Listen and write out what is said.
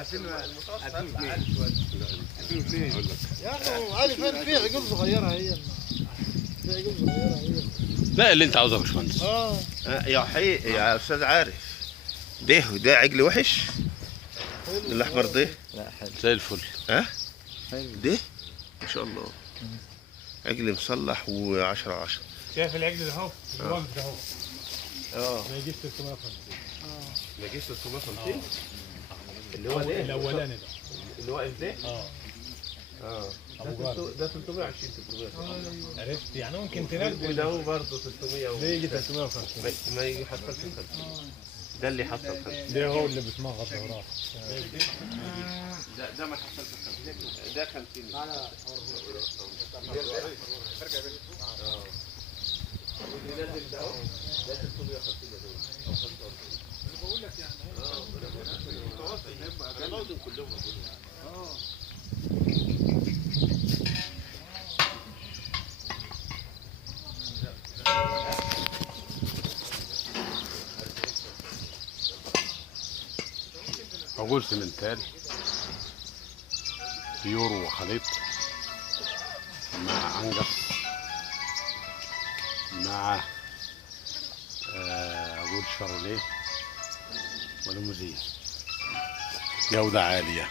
2002 يا اخي علي فين في عقول صغيره هي في عقول صغيره هي. لا اللي انت عاوزه يا باشمهندس. يا حقيقي يا استاذ عارف، ده عجل وحش الاحمر ده. لا حلو زي الفل. ها حلو ده ما شاء الله عجل مصلح و10 10. شايف العجل ده اهو الوقت ده اهو اه ما يجيش 350. ما جيش 650 اللي هو ده الاولاني ده اللي واقف ده. اه ده 320 350. عرفت يعني ممكن تنزل وده هو برضه 300 ده يجي 350. ما يحصلش 50. ده اللي حصل 50. ده هو اللي بتمغط دورات. ده ما حصلش 50. ده 50. بقول لك يعني كلهم عجول سمنتال بيورو وخليط مع عنجف مع عجول شاروليه وليموزين، جودة عالية.